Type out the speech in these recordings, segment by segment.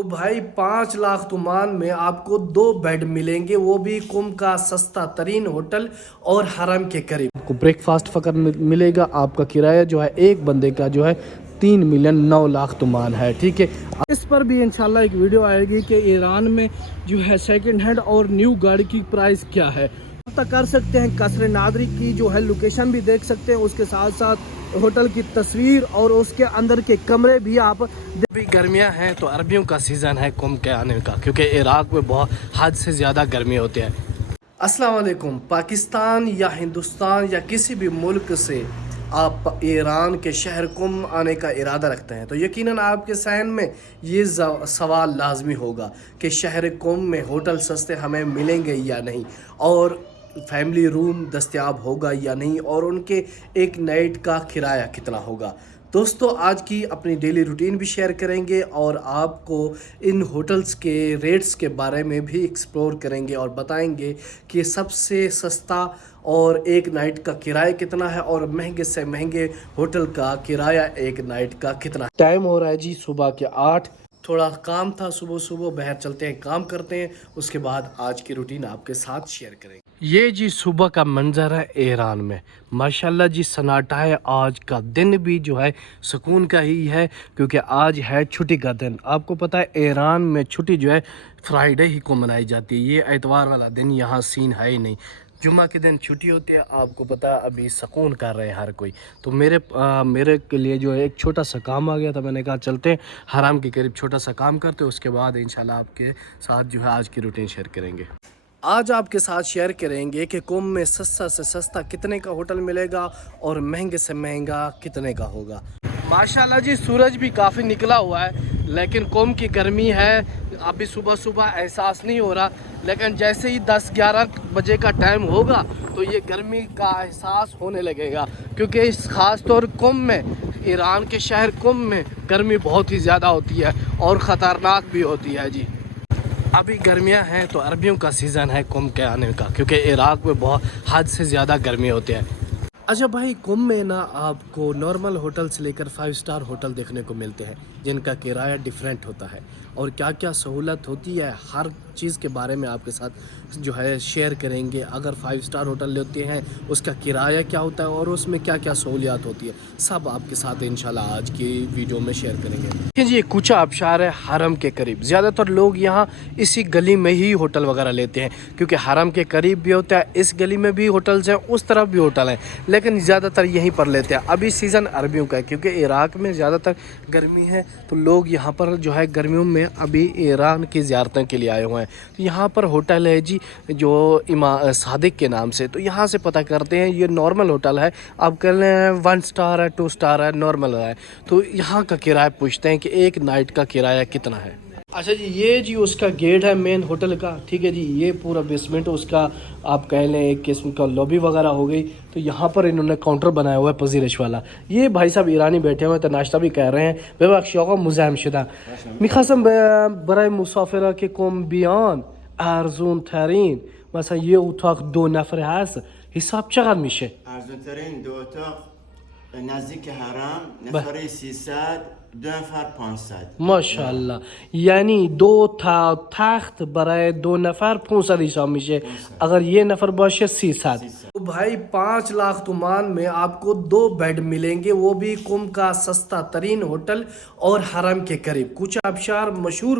تو بھائی 5 لاکھ میں آپ کو 2 بیڈ ملیں گے، وہ بھی قم کا سستا ترین ہوٹل اور حرم کے قریب۔ آپ کو بریک فاسٹ فقط ملے گا، آپ کا کرایہ جو ہے ایک بندے کا جو ہے 3,09,00,000 ہے، ٹھیک ہے۔ اس پر بھی انشاءاللہ ایک ویڈیو آئے گی کہ ایران میں جو ہے سیکنڈ ہینڈ اور نیو گاڑی کی پرائس کیا ہے، پتہ کر سکتے ہیں۔ قصر نادری کی جو ہے لوکیشن بھی دیکھ سکتے ہیں، اس کے ساتھ ساتھ ہوٹل کی تصویر اور اس کے اندر کے کمرے بھی آپ۔ ابھی گرمیاں ہیں تو عربیوں کا سیزن ہے قم کے آنے کا، کیونکہ عراق میں بہت حد سے زیادہ گرمی ہوتی ہے۔ السلام علیکم۔ پاکستان یا ہندوستان یا کسی بھی ملک سے آپ ایران کے شہر قم آنے کا ارادہ رکھتے ہیں تو یقیناً آپ کے ذہن میں یہ سوال لازمی ہوگا کہ شہر قم میں ہوٹل سستے ہمیں ملیں گے یا نہیں، اور فیملی روم دستیاب ہوگا یا نہیں، اور ان کے ایک نائٹ کا کرایہ کتنا ہوگا۔ دوستو آج کی اپنی ڈیلی روٹین بھی شیئر کریں گے اور آپ کو ان ہوٹلز کے ریٹس کے بارے میں بھی ایکسپلور کریں گے اور بتائیں گے کہ سب سے سستا اور ایک نائٹ کا کرایہ کتنا ہے اور مہنگے سے مہنگے ہوٹل کا کرایہ ایک نائٹ کا کتنا ہے۔ ٹائم ہو رہا ہے جی صبح کے 8۔ تھوڑا کام تھا صبح باہر چلتے ہیں، کام کرتے ہیں، اس کے بعد آج کی روٹین آپ کے ساتھ شیئر کریں گے۔ یہ جی صبح کا منظر ہے ایران میں، ماشاءاللہ جی سناٹا ہے۔ آج کا دن بھی جو ہے سکون کا ہی ہے، کیونکہ آج ہے چھٹی کا دن۔ آپ کو پتہ ہے ایران میں چھٹی جو ہے فرائیڈے ہی کو منائی جاتی ہے، یہ اتوار والا دن یہاں سین ہے ہی نہیں۔ جمعہ کے دن چھٹی ہوتی ہے، آپ کو پتہ ہے ابھی سکون کر رہے ہیں ہر کوئی۔ تو میرے کے لیے جو ہے ایک چھوٹا سا کام آ گیا تھا، میں نے کہا چلتے ہیں حرم کے قریب چھوٹا سا کام کرتے، اس کے بعد انشاءاللہ آپ کے ساتھ جو ہے آج کی روٹین شیئر کریں گے۔ آج آپ کے ساتھ شیئر کریں گے کہ قم میں سستا سے سستا کتنے کا ہوٹل ملے گا اور مہنگے سے مہنگا کتنے کا ہوگا۔ ماشاءاللہ جی سورج بھی کافی نکلا ہوا ہے، لیکن قم کی گرمی ہے، ابھی صبح احساس نہیں ہو رہا، لیکن جیسے ہی 10-11 بجے کا ٹائم ہوگا تو یہ گرمی کا احساس ہونے لگے گا، کیونکہ اس خاص طور قم میں، ایران کے شہر قم میں گرمی بہت ہی زیادہ ہوتی ہے اور خطرناک بھی ہوتی ہے جی۔ ابھی گرمیاں ہیں تو عربیوں کا سیزن ہے قم کے آنے کا، کیونکہ عراق میں بہت حد سے زیادہ گرمی ہوتی ہے۔ اچھا بھائی، قم میں نا آپ کو نارمل ہوٹل سے لے کر 5 اسٹار ہوٹل دیکھنے کو ملتے ہیں، جن کا کرایہ ڈیفرنٹ ہوتا ہے، اور کیا کیا سہولت ہوتی ہے ہر چیز کے بارے میں آپ کے ساتھ جو ہے شیئر کریں گے۔ اگر 5 اسٹار ہوٹل لیتے ہیں اس کا کرایہ کیا ہوتا ہے اور اس میں کیا کیا سہولیات ہوتی ہے، سب آپ کے ساتھ انشاءاللہ آج کی ویڈیو میں شیئر کریں گے۔ جی کوچہ آبشار ہے حرم کے قریب، زیادہ تر لوگ یہاں اسی گلی میں ہی ہوٹل وغیرہ لیتے ہیں، کیونکہ حرم کے قریب بھی ہوتا ہے، اس گلی میں بھی ہوٹلز ہیں، اس طرف بھی ہوٹل ہیں، لیکن زیادہ تر یہیں پر لیتے ہیں۔ ابھی سیزن عربیوں کا ہے، کیونکہ عراق میں زیادہ تر گرمی ہے، تو لوگ یہاں پر جو ہے گرمیوں میں ابھی ایران کی زیارتوں کے لیے آئے ہوئے ہیں۔ تو یہاں پر ہوٹل ہے جی جو صادق کے نام سے، تو یہاں سے پتہ کرتے ہیں، یہ نارمل ہوٹل ہے، آپ کہہ لیں 1 اسٹار ہے، 2 اسٹار ہے، نارمل ہے، تو یہاں کا کرایہ پوچھتے ہیں کہ ایک نائٹ کا کرایہ کتنا ہے۔ اچھا جی، یہ جی اس کا گیٹ ہے مین ہوٹل کا، ٹھیک ہے جی، یہ پورا بیسمنٹ اس کا آپ کہہ لیں ایک قسم کا لابی وغیرہ ہو گئی۔ تو یہاں پر انہوں نے کاؤنٹر بنایا ہوا ہے پذیرش والا، یہ بھائی صاحب ایرانی بیٹھے ہوئے تو ناشتہ بھی کر رہے ہیں۔ ببخشید آقا مزاحم شدم، میخواستم برای مسافرها که قم بیان ارزون ترین مثلا یه اتاق 2 نفره هست حساب چقدر میشه؟ ارزون ترین 2 اتاق نزدیک حرم نفره 300، 2 نفر 500 ماشاءالله، یعنی 2 تا تخت برای 2 نفر 500 حساب میشه، اگر یه نفر باشه 300۔ تو بھائی 5 لاکھ میں آپ کو 2 بیڈ ملیں گے، وہ بھی قم کا سستا ترین ہوٹل اور حرم کے قریب۔ کوچہ آبشار مشہور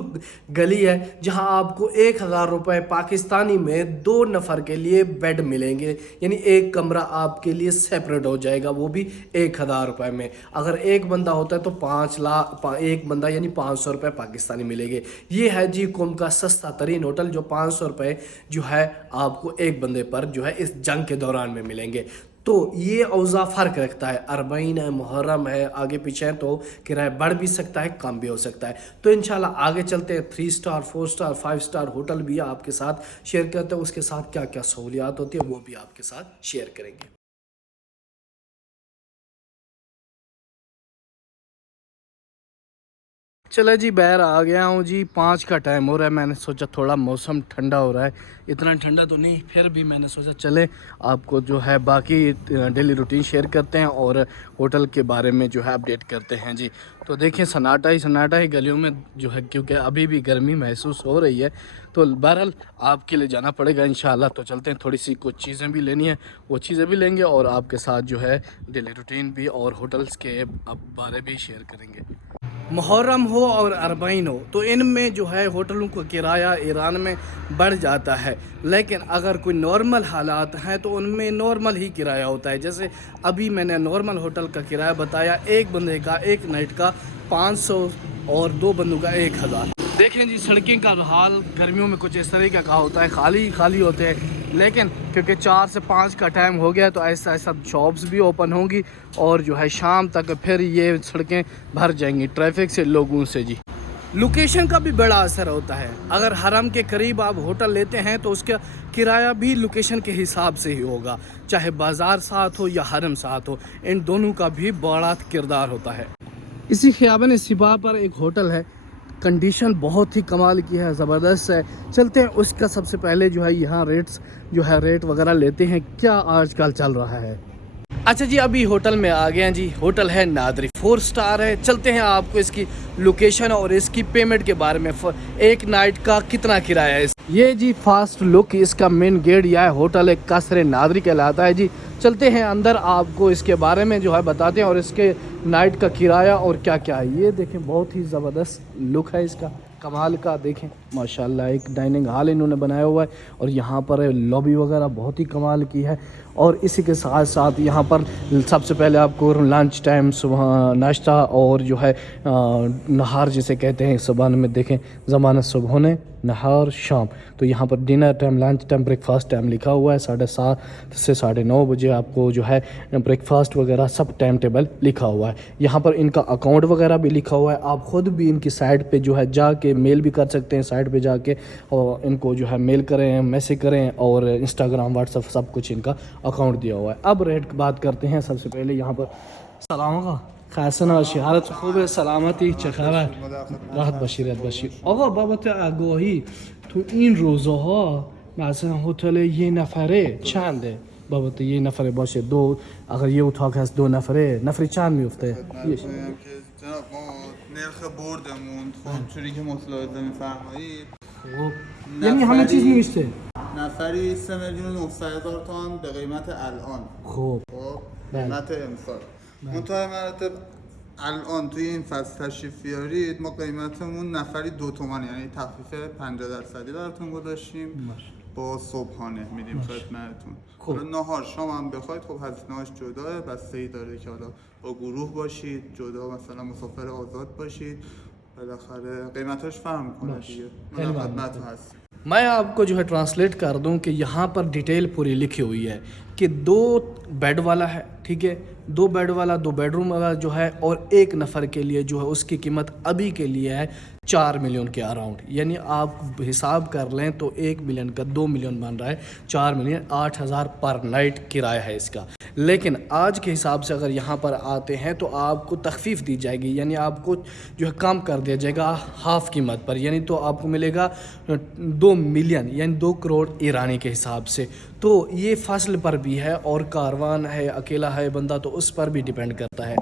گلی ہے، جہاں آپ کو 1000 روپے پاکستانی میں 2 نفر کے لیے بیڈ ملیں گے، یعنی ایک کمرہ آپ کے لیے سیپریٹ ہو جائے گا، وہ بھی 1000 روپے میں۔ اگر ایک بندہ ہوتا ہے تو 5 لاکھ، ایک بندہ یعنی 500 روپے پاکستانی ملے گے۔ یہ ہے جی قم کا سستا ترین ہوٹل، جو 500 روپے جو ہے آپ کو ایک بندے پر جو ہے اس جنگ کے دوران میں ملیں گے۔ تو یہ اوضاع فرق رکھتا ہے، 40 ہے، محرم ہے، آگے پیچھے ہے، تو کرایہ بڑھ بھی سکتا ہے، کم بھی ہو سکتا ہے۔ تو انشاءاللہ آگے چلتے ہیں، 3 اسٹار، 4 اسٹار، 5 اسٹار ہوٹل بھی آپ کے ساتھ شیئر کرتے ہیں، اس کے ساتھ کیا کیا سہولیات ہوتی ہیں وہ بھی آپ کے ساتھ شیئر کریں گے۔ چلے جی باہر آ گیا ہوں جی، 5 کا ٹائم ہو رہا ہے، میں نے سوچا تھوڑا موسم ٹھنڈا ہو رہا ہے، اتنا ٹھنڈا تو نہیں، پھر بھی میں نے سوچا چلے آپ کو جو ہے باقی ڈیلی روٹین شیئر کرتے ہیں اور ہوٹل کے بارے میں جو ہے اپڈیٹ کرتے ہیں جی۔ تو دیکھیں سناٹا ہی گلیوں میں جو ہے، کیونکہ ابھی بھی گرمی محسوس ہو رہی ہے، تو بہرحال آپ کے لیے جانا پڑے گا انشاءاللہ۔ تو چلتے ہیں، تھوڑی سی کچھ چیزیں بھی لینی ہیں، وہ چیزیں بھی لیں گے، اور آپ کے ساتھ جو ہے ڈیلی روٹین بھی اور ہوٹلز کے بارے بھی شیئر کریں گے۔ محرم ہو اور اربعین ہو تو ان میں جو ہے ہوٹلوں کا کرایہ ایران میں بڑھ جاتا ہے، لیکن اگر کوئی نارمل حالات ہیں تو ان میں نارمل ہی کرایہ ہوتا ہے۔ جیسے ابھی میں نے نارمل ہوٹل کا کرایہ بتایا، ایک بندے کا ایک نائٹ کا 500 اور 2 بندوں کا 1000۔ دیکھیں جی سڑکیں کا حال گرمیوں میں کچھ اس طریقے کا ہوتا ہے، خالی ہوتے ہیں، لیکن کیونکہ 4 سے 5 کا ٹائم ہو گیا تو ایسا شاپس بھی اوپن ہوں گی، اور جو ہے شام تک پھر یہ سڑکیں بھر جائیں گی ٹریفک سے، لوگوں سے جی۔ لوکیشن کا بھی بڑا اثر ہوتا ہے، اگر حرم کے قریب آپ ہوٹل لیتے ہیں تو اس کا کرایہ بھی لوکیشن کے حساب سے ہی ہوگا، چاہے بازار ساتھ ہو یا حرم ساتھ ہو، ان دونوں کا بھی بڑا کردار ہوتا ہے۔ اسی خیابان سپاہ پر ایک ہوٹل ہے، کنڈیشن بہت ہی کمال کی ہے، زبردست ہے۔ چلتے ہیں اس کا سب سے پہلے جو ہے یہاں ریٹ وغیرہ لیتے ہیں، کیا آج کل چل رہا ہے۔ اچھا جی، ابھی ہوٹل میں آ گئے ہیں جی، ہوٹل ہے نادری، 4 سٹار ہے۔ چلتے ہیں آپ کو اس کی لوکیشن اور اس کی پیمنٹ کے بارے میں، ایک نائٹ کا کتنا کرایہ ہے۔ یہ جی فاسٹ لک اس کا مین گیٹ، یہ ہوٹل ایک قصر نادری کہلاتا ہے جی۔ چلتے ہیں اندر، آپ کو اس کے بارے میں جو ہے بتاتے ہیں، اور اس کے نائٹ کا کرایہ اور کیا کیا ہے۔ یہ دیکھیں بہت ہی زبردست لک ہے اس کا، کمال کا، دیکھیں ماشاءاللہ ایک ڈائننگ ہال انہوں نے بنایا ہوا ہے، اور یہاں پر لابی وغیرہ بہت ہی کمال کی ہے، اور اسی کے ساتھ ساتھ یہاں پر سب سے پہلے آپ کو لنچ ٹائم، صبح ناشتہ اور جو ہے نہار جسے کہتے ہیں زبان میں، دیکھیں زمانہ صبح نے نہار شام، تو یہاں پر dinner time, lunch time, breakfast time لکھا ہوا ہے، 7:30 سے 9:30 بجے آپ کو جو ہے بریک فاسٹ وغیرہ سب ٹائم ٹیبل لکھا ہوا ہے۔ یہاں پر ان کا اکاؤنٹ وغیرہ بھی لکھا ہوا ہے، آپ خود بھی ان کی سائٹ پہ جو ہے جا کے میل بھی کر سکتے ہیں، سائٹ پہ جا کے اور ان کو جو ہے میل کریں، میسج کریں، اور انسٹاگرام، واٹس ایپ سب کچھ ان کا اکاؤنٹ دیا ہوا ہے۔ اب ریٹ کی بات کرتے ہیں، سب سے پہلے یہاں پر سلام آقا، خاصنا شهارت خوب، سلامتی، چه خبر؟ راحت باشید. آقا بابت آگاهی تو این روزها مثلا هتل یه نفره چنده؟ بابت یه نفره باشه، دو اگر یه اتاق هست 2 نفره، نفری چند میفته؟ جناب ما نرخ بردمون خب چوری که مطلعه میفرمایید، خب یعنی همه چیز نوشته؟ نفری 3,900,000 تومان به قیمت الان. خب قیمت امسال. منتهای مراتب الان توی این فصل تشریف بیارید ما قیمتمون نفری 2 تومان، یعنی تخفیف 50% براتون گذاشتیم، با صبحانه میدیم خدمتتون. حالا نهار شام هم بخواید خب هزینه‌اش جداه، بسته‌ای داره که حالا با گروه باشید، جدا مثلا مسافر آزاد باشید، بالاخره قیمتاش فرق میکنه دیگه. من خدمتتون هستم. میں آپ کو جو ہے ٹرانسلیٹ کر دوں کہ یہاں پر ڈیٹیل پوری لکھی ہوئی ہے کہ 2 بیڈ والا ہے، ٹھیک ہے، 2 بیڈ والا، 2 بیڈ روم والا جو ہے، اور 1 نفر کے لیے جو ہے اس کی قیمت ابھی کے لیے ہے 4 ملین کے اراؤنڈ، یعنی آپ حساب کر لیں تو 1 ملین کا 2 ملین بن رہا ہے، 4 ملین 8,000 پر نائٹ کرایہ ہے اس کا۔ لیکن آج کے حساب سے اگر یہاں پر آتے ہیں تو آپ کو تخفیف دی جائے گی، یعنی آپ کو جو ہے کم کر دیا جائے گا ہاف قیمت پر، یعنی تو آپ کو ملے گا 2 ملین یعنی 2 کروڑ ایرانی کے حساب سے۔ تو یہ فصل پر بھی ہے، اور کاروان ہے، اکیلا ہے بندہ تو اس پر بھی ڈیپینڈ کرتا ہے۔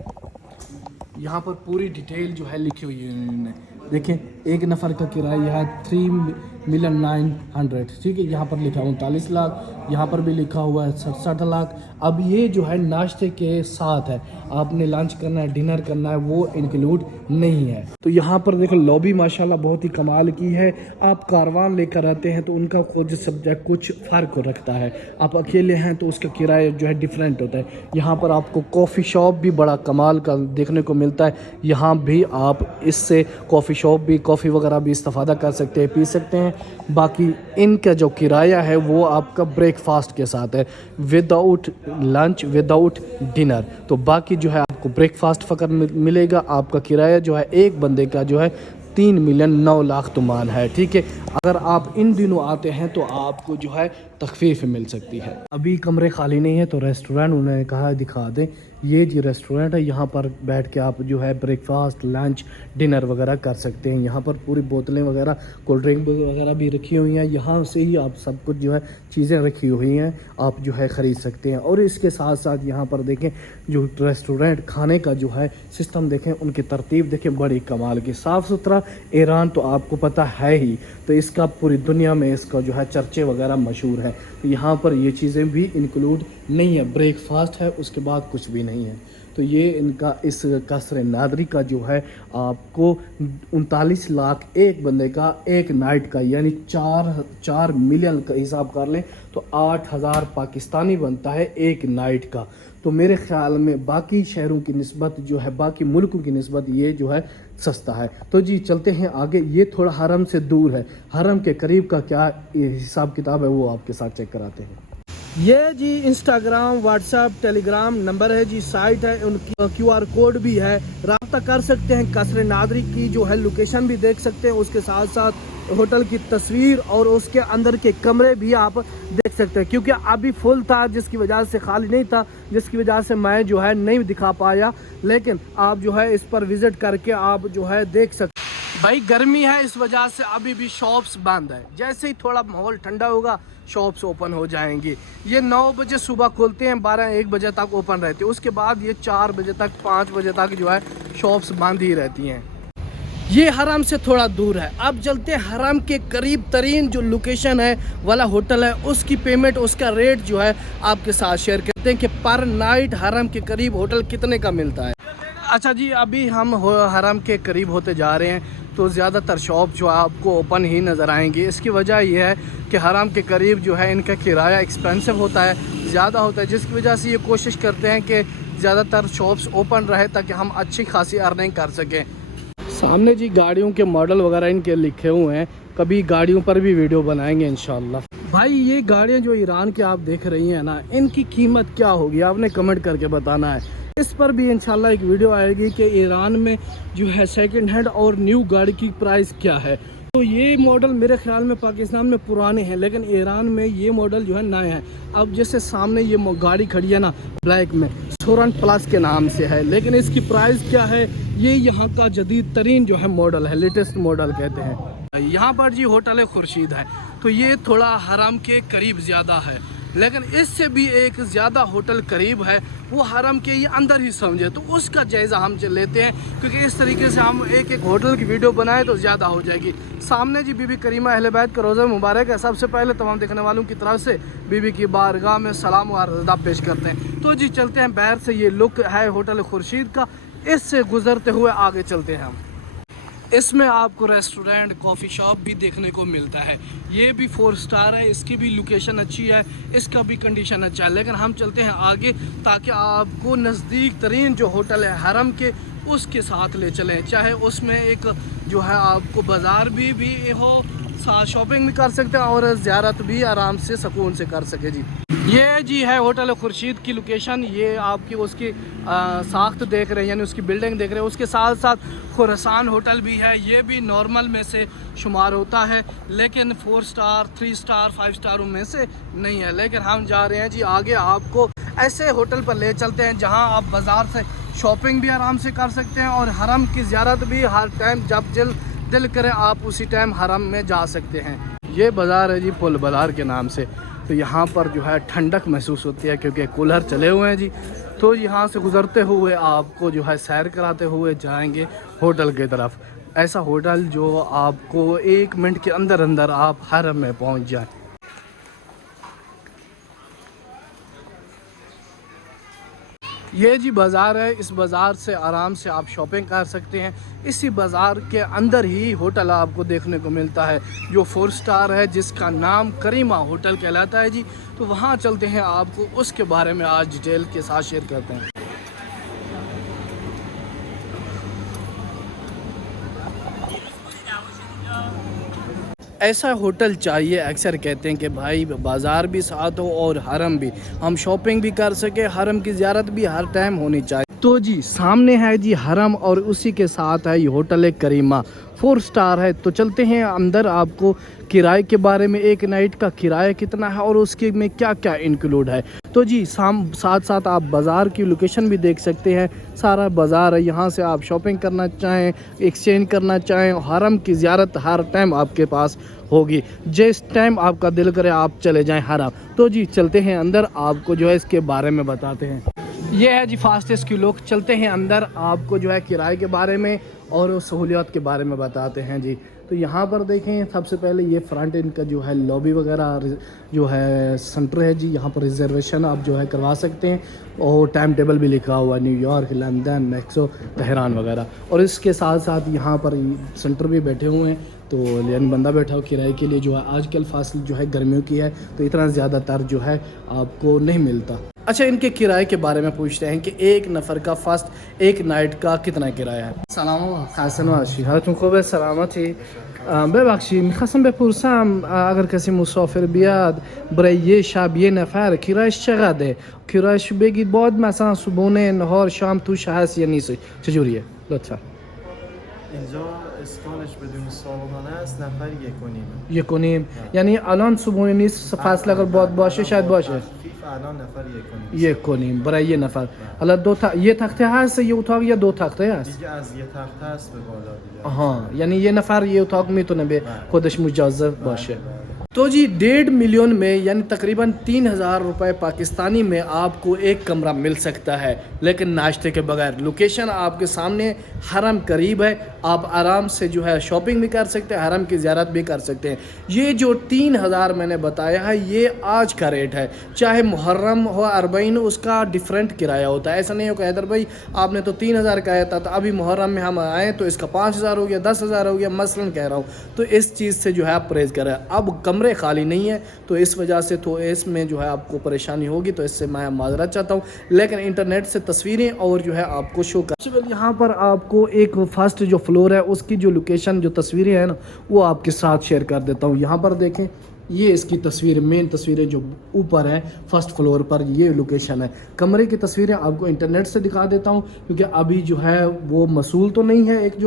یہاں پر پوری ڈیٹیل جو ہے لکھی ہوئی ہے انہوں نے، دیکھیں 1 نفر کا کرایہ ہے 3,900,000، ٹھیک ہے، یہاں پر لکھا 39 لاکھ، یہاں پر بھی لکھا ہوا ہے 67 لاکھ۔ اب یہ جو ہے ناشتے کے ساتھ ہے، آپ نے لنچ کرنا ہے، ڈنر کرنا ہے، وہ انکلوڈ نہیں ہے۔ تو یہاں پر دیکھو لابی ماشاءاللہ بہت ہی کمال کی ہے، آپ کاروان لے کر آتے ہیں تو ان کا خود سبجیکٹ کچھ فرق رکھتا ہے، آپ اکیلے ہیں تو اس کا کرایہ جو ہے ڈیفرنٹ ہوتا ہے۔ یہاں پر آپ کو کافی شاپ بھی بڑا کمال کا دیکھنے کو ملتا ہے، یہاں بھی آپ اس سے کافی شاپ بھی، کافی وغیرہ بھی استفادہ کر سکتے ہیں، پی سکتے ہیں۔ باقی ان کا جو کرایہ ہے وہ آپ کا بریک فاسٹ کے ساتھ ہے، with out lunch, with out dinner, تو باقی جو ہے آپ کو بریک فاسٹ فقط ملے گا۔ آپ کا کرایہ جو ہے ایک بندے کا جو ہے 3,09,00,000 تومان ہے، ٹھیک ہے۔ اگر آپ ان دنوں آتے ہیں تو آپ کو جو ہے تخفیف مل سکتی ہے۔ ابھی کمرے خالی نہیں ہے تو ریسٹورینٹ انہوں نے کہا دکھا دیں، یہ جی ریسٹورینٹ ہے, یہاں پر بیٹھ کے آپ جو ہے بریک فاسٹ, لنچ, ڈنر وغیرہ کر سکتے ہیں. یہاں پر پوری بوتلیں وغیرہ, کولڈ ڈرنک وغیرہ بھی رکھی ہوئی ہیں. یہاں سے ہی آپ سب کچھ جو ہے چیزیں رکھی ہوئی ہیں آپ جو ہے خرید سکتے ہیں. اور اس کے ساتھ ساتھ یہاں پر دیکھیں جو ریسٹورینٹ کھانے کا جو ہے سسٹم دیکھیں, ان کی ترتیب دیکھیں, بڑی کمال کی. صاف ستھرا ایران تو آپ کو پتہ ہے ہی, تو اس کا پوری دنیا میں اس کا جو ہے چرچے وغیرہ مشہور ہے. تو یہاں پر یہ چیزیں بھی انکلوڈ نہیں ہے, بریک فاسٹ ہے اس کے بعد کچھ بھی نہیں ہے. تو یہ ان کا اس قصر نادری کا جو ہے آپ کو 39 لاکھ ایک بندے کا ایک نائٹ کا, یعنی 4 ملین کا حساب کر لیں تو 8,000 پاکستانی بنتا ہے ایک نائٹ کا. تو میرے خیال میں باقی شہروں کی نسبت جو ہے, باقی ملکوں کی نسبت یہ جو ہے سستا ہے. تو جی چلتے ہیں آگے. یہ تھوڑا حرم سے دور ہے, حرم کے قریب کا کیا حساب کتاب ہے وہ آپ کے ساتھ چیک کراتے ہیں. یہ جی انسٹاگرام, واٹس ایپ, ٹیلی گرام نمبر ہے جی, سائٹ ہے, ان کی QR کوڈ بھی ہے, رابطہ کر سکتے ہیں. قصر نادری کی جو ہے لوکیشن بھی دیکھ سکتے ہیں, اس کے ساتھ ساتھ ہوٹل کی تصویر اور اس کے اندر کے کمرے بھی آپ دیکھ سکتے ہیں, کیونکہ ابھی فل تھا جس کی وجہ سے, خالی نہیں تھا جس کی وجہ سے میں جو ہے نہیں دکھا پایا. لیکن آپ جو ہے اس پر وزٹ کر کے آپ جو ہے دیکھ سکتے. بھائی گرمی ہے اس وجہ سے ابھی بھی شاپس بند ہے, جیسے ہی تھوڑا ماحول ٹھنڈا ہوگا شاپس اوپن ہو جائیں گی. یہ 9 بجے صبح کھولتے ہیں, 12-1 بجے تک اوپن رہتے ہیں. اس کے بعد یہ 4 بجے تک, 5 بجے تک جو ہے شاپس بند ہی رہتی ہیں. یہ حرم سے تھوڑا دور ہے. اب چلتے ہیں حرم کے قریب ترین جو لوکیشن ہے والا ہوٹل ہے, اس کی پیمنٹ, اس کا ریٹ جو ہے آپ کے ساتھ شیئر کرتے ہیں کہ پر نائٹ حرم کے قریب ہوٹل کتنے کا ملتا ہے. اچھا جی, ابھی ہم حرم کے قریب ہوتے جا رہے ہیں تو زیادہ تر شاپ جو آپ کو اوپن ہی نظر آئیں گی. اس کی وجہ یہ ہے کہ حرم کے قریب جو ہے ان کا کرایہ ایکسپینسو ہوتا ہے, زیادہ ہوتا ہے, جس کی وجہ سے یہ کوشش کرتے ہیں کہ زیادہ تر شاپس اوپن رہے تاکہ ہم اچھی خاصی ارننگ کر سکیں. سامنے جی گاڑیوں کے ماڈل وغیرہ ان کے لکھے ہوئے ہیں, کبھی گاڑیوں پر بھی ویڈیو بنائیں گے انشاءاللہ. بھائی یہ گاڑیاں جو ایران کے آپ دیکھ رہی ہیں نا, ان کی قیمت کیا ہوگی آپ نے کمنٹ کر کے بتانا ہے. اس پر بھی انشاءاللہ ایک ویڈیو آئے گی کہ ایران میں جو ہے سیکنڈ ہینڈ اور نیو گاڑی کی پرائس کیا ہے. تو یہ ماڈل میرے خیال میں پاکستان میں پرانے ہیں, لیکن ایران میں یہ ماڈل جو ہے نئے ہیں. اب جیسے سامنے یہ گاڑی کھڑی ہے نا بلیک میں, سورن پلس کے نام سے ہے, لیکن اس کی پرائس کیا ہے, یہ یہاں کا جدید ترین جو ہے ماڈل ہے, لیٹسٹ ماڈل کہتے ہیں. یہاں پر جی ہوٹل خورشید ہے, تو یہ تھوڑا حرم کے قریب زیادہ ہے, لیکن اس سے بھی ایک زیادہ ہوٹل قریب ہے, وہ حرم کے یہ اندر ہی سمجھے. تو اس کا جائزہ ہم لیتے ہیں, کیونکہ اس طریقے سے ہم ایک ہوٹل کی ویڈیو بنائیں تو زیادہ ہو جائے گی. سامنے جی بی بی کریمہ اہل بیت کا روزہ مبارک ہے. سب سے پہلے تمام دیکھنے والوں کی طرف سے بی بی کی بارگاہ میں سلام و ادب پیش کرتے ہیں. تو جی چلتے ہیں, باہر سے یہ لک ہے ہوٹل خورشید کا, اس سے گزرتے ہوئے آگے چلتے ہیں ہم. اس میں آپ کو ریسٹورینٹ, کافی شاپ بھی دیکھنے کو ملتا ہے. یہ بھی 4 سٹار ہے, اس کی بھی لوکیشن اچھی ہے, اس کا بھی کنڈیشن اچھا ہے. لیکن ہم چلتے ہیں آگے تاکہ آپ کو نزدیک ترین جو ہوٹل ہے حرم کے, اس کے ساتھ لے چلیں. چاہے اس میں ایک جو ہے آپ کو بازار بھی ہو, ساتھ شاپنگ بھی کر سکتے ہیں اور زیارت بھی آرام سے سکون سے کر سکے. جی یہ جی ہے ہوٹل خورشید کی لوکیشن. یہ آپ کی اس کی ساخت دیکھ رہے ہیں, یعنی اس کی بلڈنگ دیکھ رہے ہیں. اس کے ساتھ ساتھ خوراسان ہوٹل بھی ہے, یہ بھی نارمل میں سے شمار ہوتا ہے, لیکن 4 سٹار, 3 سٹار, 5 سٹاروں میں سے نہیں ہے. لیکن ہم جا رہے ہیں جی آگے, آپ کو ایسے ہوٹل پر لے چلتے ہیں جہاں آپ بازار سے شاپنگ بھی آرام سے کر سکتے ہیں اور حرم کی زیارت بھی ہر ٹائم جب دل کرے آپ اسی ٹائم حرم میں جا سکتے ہیں. یہ بازار ہے جی پل بازار کے نام سے. تو یہاں پر جو ہے ٹھنڈک محسوس ہوتی ہے کیونکہ کولر چلے ہوئے ہیں جی. تو یہاں سے گزرتے ہوئے آپ کو جو ہے سیر کراتے ہوئے جائیں گے ہوٹل کی طرف. ایسا ہوٹل جو آپ کو 1 منٹ کے اندر آپ حرم میں پہنچ جائیں. یہ جی بازار ہے, اس بازار سے آرام سے آپ شاپنگ کر سکتے ہیں. اسی بازار کے اندر ہی ہوٹل آپ کو دیکھنے کو ملتا ہے جو 4 سٹار ہے, جس کا نام کریمہ ہوٹل کہلاتا ہے جی. تو وہاں چلتے ہیں, آپ کو اس کے بارے میں آج ڈیٹیل کے ساتھ شیئر کرتے ہیں. ایسا ہوٹل چاہیے, اکثر کہتے ہیں کہ بھائی بازار بھی ساتھ ہو اور حرم بھی, ہم شاپنگ بھی کر سکے, حرم کی زیارت بھی ہر ٹائم ہونی چاہیے. تو جی سامنے ہے جی حرم اور اسی کے ساتھ ہے یہ ہوٹل کریمہ 4 سٹار ہے. تو چلتے ہیں اندر, آپ کو کرائے کے بارے میں, ایک نائٹ کا کرایہ کتنا ہے اور اس کے میں کیا کیا انکلوڈ ہے. تو تو جی ساتھ ساتھ آپ بازار کی لوکیشن بھی دیکھ سکتے ہیں. سارا بازار ہے, یہاں سے آپ شاپنگ کرنا چاہیں, ایکسچینج کرنا چاہیں, حرم کی زیارت ہر ٹائم آپ کے پاس ہوگی. جس ٹائم آپ کا دل کرے آپ چلے جائیں حرم. تو جی چلتے ہیں اندر, آپ کو جو ہے اس کے بارے میں بتاتے ہیں. یہ ہے جی فاسٹسٹ کی لوگ. چلتے ہیں اندر, آپ کو جو ہے کرائے کے بارے میں اور سہولیات کے بارے میں بتاتے ہیں جی. تو یہاں پر دیکھیں, سب سے پہلے یہ فرنٹ ان کا جو ہے لابی وغیرہ جو ہے سنٹر ہے جی. یہاں پر ریزرویشن آپ جو ہے کروا سکتے ہیں, اور ٹائم ٹیبل بھی لکھا ہوا ہے, نیو یارک, لندن, میکسو, تہران وغیرہ. اور اس کے ساتھ ساتھ یہاں پر سنٹر بھی بیٹھے ہوئے ہیں, تو یعنی بندہ بیٹھا ہو کرائے کے لیے. جو ہے آج کل فاصل جو ہے گرمیوں کی ہے, تو اتنا زیادہ تر جو ہے آپ کو نہیں ملتا. اچھا, ان کے کرائے کے بارے میں پوچھتے ہیں کہ ایک نفر کا فاسٹ ایک نائٹ کا کتنا کرایه ہے. سلام حسن باشی, حالتون خوبه؟ سلامتی. ببخشید میخواستم بپرسم اگر کسی مسافر بیاد برای یه شب یه نفر کرایش چقدره؟ کرایش بگید, بعد مثلا صبحونه نهار شام توش هست یا نیست, چجوریه لطفا؟ اینجا اسکانش بدون صابحانه است نفر 1.5. 1.5 یعنی الان صبحونه نیست, فصل اگر باد باشه شاید باشه. تخفیف الان نفر 1.5. 1.5 برای یه نفر. حالا یه تخته هست یه اتاق یا دو تخته هست؟ دیگه از یه تخته است به بالا دیگه. آها, یعنی یه نفر یه اتاق میتونه به خودش مجازف باشه. تو جی 1.5 ملین میں یعنی تقریباً 3,000 روپے پاکستانی میں آپ کو ایک کمرہ مل سکتا ہے, لیکن ناشتے کے بغیر. لوکیشن آپ کے سامنے, حرم قریب ہے, آپ آرام سے جو ہے شاپنگ بھی کر سکتے ہیں, حرم کی زیارت بھی کر سکتے ہیں. یہ جو 3,000 میں نے بتایا ہے یہ آج کا ریٹ ہے. چاہے محرم ہو اربعین ہو, اس کا ڈیفرنٹ کرایہ ہوتا ہے. ایسا نہیں ہو کہ حیدر بھائی آپ نے تو 3,000 کہا تھا, تو ابھی محرم میں ہم آئیں تو اس کا 5,000 ہو گیا, 10,000 ہو گیا, مثلاً کہہ رہا ہوں. تو اس چیز سے جو ہے آپ پرہیز کریں. اب کمرے خالی نہیں ہے, تو اس وجہ سے تو اس میں جو ہے آپ کو پریشانی ہوگی, تو اس سے میں معذرت چاہتا ہوں. لیکن انٹرنیٹ سے تصویریں اور جو ہے آپ کو شو کر. یہاں پر آپ کو ایک فرسٹ جو فلور ہے اس کی جو لوکیشن جو تصویریں ہیں نا وہ آپ کے ساتھ شیئر کر دیتا ہوں. یہاں پر دیکھیں, یہ اس کی تصویر, مین تصویریں جو اوپر ہے فرسٹ فلور پر, یہ لوکیشن ہے. کمرے کی تصویریں آپ کو انٹرنیٹ سے دکھا دیتا ہوں, کیونکہ ابھی جو ہے وہ مسئول تو نہیں ہے. ایک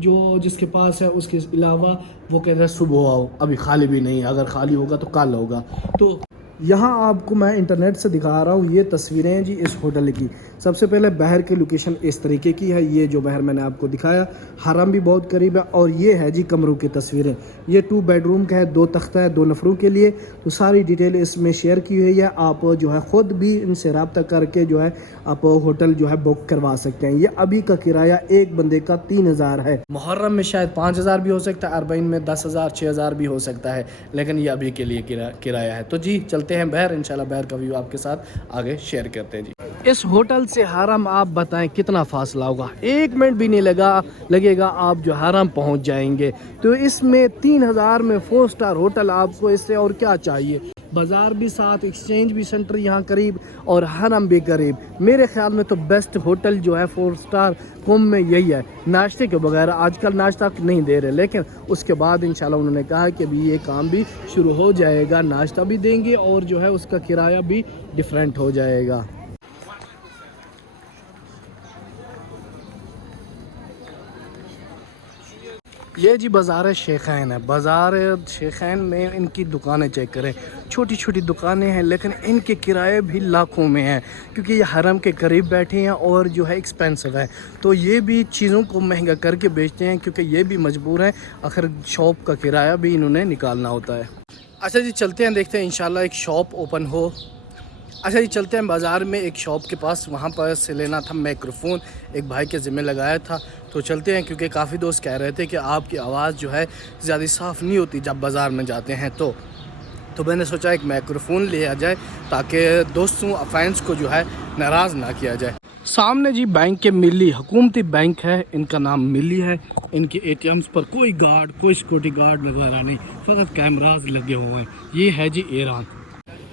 جو جس کے پاس ہے, اس کے علاوہ وہ کہتے ہیں صبح آؤ, ابھی خالی بھی نہیں ہے, اگر خالی ہوگا تو کل ہوگا. تو یہاں آپ کو میں انٹرنیٹ سے دکھا رہا ہوں یہ تصویریں ہیں جی اس ہوٹل کی. سب سے پہلے باہر کی لوکیشن اس طریقے کی ہے, یہ جو باہر میں نے آپ کو دکھایا, حرم بھی بہت قریب ہے. اور یہ ہے جی کمروں کی تصویریں. یہ 2 بیڈ روم کا ہے, 2 تختہ ہے 2 نفروں کے لیے. تو ساری ڈیٹیل اس میں شیئر کی ہوئی ہے, آپ جو ہے خود بھی ان سے رابطہ کر کے جو ہے آپ ہوٹل جو ہے بک کروا سکتے ہیں. یہ ابھی کا کرایہ ایک بندے کا 3,000 ہے. محرم میں شاید 5,000 بھی ہو سکتا ہے, اربعین میں 10,000 6,000 بھی ہو سکتا ہے, لیکن یہ ابھی کے لیے کرایہ ہے. تو جی چلتے ہیں باہر, انشاءاللہ باہر کا ویو آپ کے ساتھ آگے شیئر کرتے ہیں جی. اس ہوٹل سے حرم آپ بتائیں کتنا فاصلہ ہوگا؟ 1 منٹ بھی نہیں لگے گا, آپ جو حرم پہنچ جائیں گے. تو اس میں 3,000 میں 4 سٹار ہوٹل, آپ کو اس سے اور کیا چاہیے؟ بازار بھی ساتھ, ایکسچینج بھی سنٹر یہاں قریب, اور حرم بھی قریب. میرے خیال میں تو بیسٹ ہوٹل جو ہے 4 سٹار قم میں یہی ہے. ناشتے کے بغیر آج کل ناشتہ نہیں دے رہے, لیکن اس کے بعد انشاءاللہ انہوں نے کہا کہ ابھی یہ کام بھی شروع ہو جائے گا, ناشتہ بھی دیں گے اور جو ہے اس کا کرایہ بھی ڈیفرنٹ ہو جائے گا. یہ جی بازار شیخین ہے. بازار شیخین میں ان کی دکانیں چیک کریں, چھوٹی چھوٹی دکانیں ہیں, لیکن ان کے کرائے بھی لاکھوں میں ہیں, کیونکہ یہ حرم کے قریب بیٹھے ہیں اور جو ہے ایکسپینسو ہے. تو یہ بھی چیزوں کو مہنگا کر کے بیچتے ہیں, کیونکہ یہ بھی مجبور ہیں, آخر شاپ کا کرایہ بھی انہوں نے نکالنا ہوتا ہے. اچھا جی چلتے ہیں, دیکھتے ہیں انشاءاللہ ایک شاپ اوپن ہو. اچھا جی چلتے ہیں بازار میں ایک شاپ کے پاس, وہاں پر سے لینا تھا مائکروفون, ایک بھائی کے ذمہ لگایا تھا. تو چلتے ہیں, کیونکہ کافی دوست کہہ رہے تھے کہ آپ کی آواز جو ہے زیادہ صاف نہیں ہوتی جب بازار میں جاتے ہیں. تو میں نے سوچا ایک مائکروفون لیا جائے تاکہ دوستوں فینس کو جو ہے ناراض نہ کیا جائے. سامنے جی بینک کے ملی, حکومتی بینک ہے, ان کا نام ملی ہے. ان کے ATMs پر کوئی گارڈ, کوئی سیکورٹی گارڈ وغیرہ نہیں, فقط کیمراز لگے ہوئے ہیں. یہ ہے جی ایران.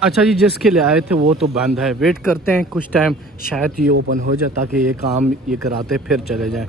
اچھا جی جس کے لیے آئے تھے وہ تو بند ہے, ویٹ کرتے ہیں کچھ ٹائم, شاید یہ اوپن ہو جائے تاکہ یہ کام یہ کراتے پھر چلے جائیں.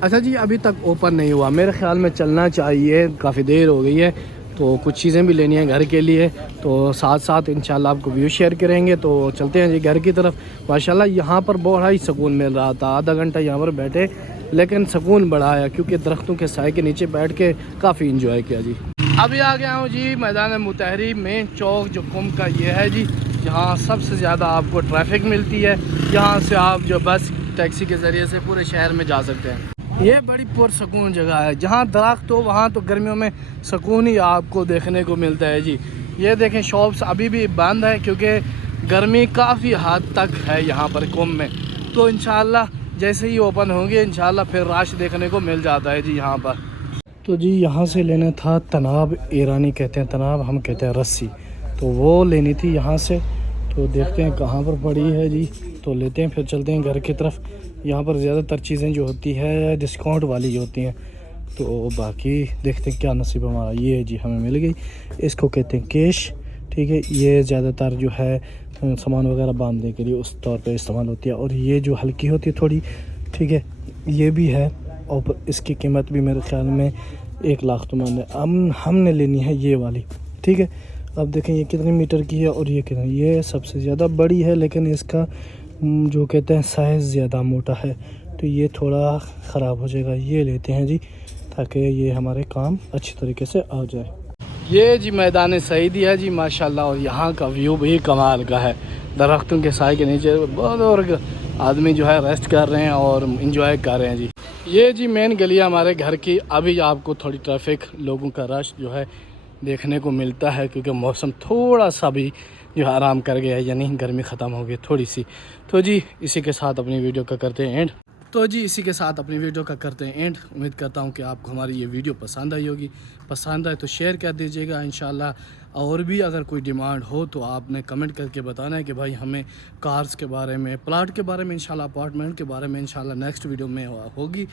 اچھا جی ابھی تک اوپن نہیں ہوا, میرے خیال میں چلنا چاہیے, کافی دیر ہو گئی ہے. تو کچھ چیزیں بھی لینی ہیں گھر کے لیے, تو ساتھ ساتھ انشاءاللہ آپ کو ویو شیئر کریں گے. تو چلتے ہیں جی گھر کی طرف. ماشاءاللہ یہاں پر بڑا ہی سکون مل رہا تھا, آدھا گھنٹہ یہاں پر بیٹھے, لیکن سکون بڑا آیا کیونکہ درختوں کے سائے کے نیچے بیٹھ کے کافی انجوائے کیا جی. ابھی آ گیا ہوں جی میدان متحری, مین چوک جو قم کا یہ ہے جی, جہاں سب سے زیادہ آپ کو ٹریفک ملتی ہے. یہاں سے آپ جو بس ٹیکسی کے ذریعے سے پورے شہر میں جا سکتے ہیں. یہ بڑی پرسکون جگہ ہے. جہاں درخت ہو وہاں تو گرمیوں میں سکون ہی آپ کو دیکھنے کو ملتا ہے جی. یہ دیکھیں شاپس ابھی بھی بند ہے کیونکہ گرمی کافی حد تک ہے یہاں پر قم میں. تو انشاءاللہ جیسے ہی اوپن ہوں گے انشاءاللہ پھر رش دیکھنے کو مل جاتا ہے جی یہاں پر. تو جی یہاں سے لینا تھا تناب. ایرانی کہتے ہیں تناب, ہم کہتے ہیں رسی. تو وہ لینی تھی یہاں سے. تو دیکھتے ہیں کہاں پر پڑی ہے جی. تو لیتے ہیں پھر چلتے ہیں گھر کی طرف. یہاں پر زیادہ تر چیزیں جو ہوتی ہے ڈسکاؤنٹ والی ہوتی ہیں. تو باقی دیکھتے ہیں کیا نصیب ہمارا. یہ جی ہمیں مل گئی. اس کو کہتے ہیں کیش. ٹھیک ہے, یہ زیادہ تر جو ہے سامان وغیرہ باندھنے کے لیے اس طور پہ استعمال ہوتی ہے. اور یہ جو ہلکی ہوتی ہے تھوڑی, ٹھیک ہے, یہ بھی ہے. اور اس کی قیمت بھی میرے خیال میں 1,00,000 تومان ہے. ہم نے لینی ہے یہ والی. ٹھیک ہے, اب دیکھیں یہ کتنے میٹر کی ہے اور یہ کتنا. یہ سب سے زیادہ بڑی ہے لیکن اس کا جو کہتے ہیں سائز زیادہ موٹا ہے. تو یہ تھوڑا خراب ہو جائے گا. یہ لیتے ہیں جی تاکہ یہ ہمارے کام اچھی طریقے سے آ جائے. یہ جی میدان سعیدی ہے جی ماشاءاللہ. اور یہاں کا ویو بھی کمال کا ہے. درختوں کے سائے کے نیچے بہت اور آدمی جو ہے ریسٹ کر رہے ہیں اور انجوائے کر رہے ہیں جی. یہ جی مین گلی ہے ہمارے گھر کی. ابھی آپ کو تھوڑی ٹریفک لوگوں کا رش جو ہے دیکھنے کو ملتا ہے کیونکہ موسم تھوڑا سا بھی جو ہے آرام کر گیا ہے, یعنی گرمی ختم ہو گئی تھوڑی سی. تو جی اسی کے ساتھ اپنی ویڈیو کا کرتے ہیں اینڈ. امید کرتا ہوں کہ آپ کو ہماری یہ ویڈیو پسند آئی ہوگی. پسند آئے تو شیئر کر دیجیے گا انشاءاللہ. اور بھی اگر کوئی ڈیمانڈ ہو تو آپ نے کمنٹ کر کے بتانا ہے کہ بھائی ہمیں کارز کے بارے میں, پلاٹ کے بارے میں, انشاءاللہ اپارٹمنٹ کے بارے میں انشاءاللہ نیکسٹ ویڈیو میں ہوگی.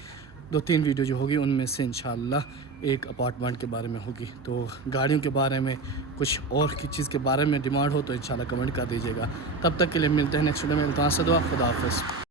2-3 ویڈیو جو ہوگی ان میں سے انشاءاللہ ایک اپارٹمنٹ کے بارے میں ہوگی. تو گاڑیوں کے بارے میں کچھ اور کی چیز کے بارے میں ڈیمانڈ ہو تو انشاءاللہ کمنٹ کر دیجیے گا. تب تک کے لیے ملتے ہیں نیکسٹ ویڈیو میں. خدا حافظ.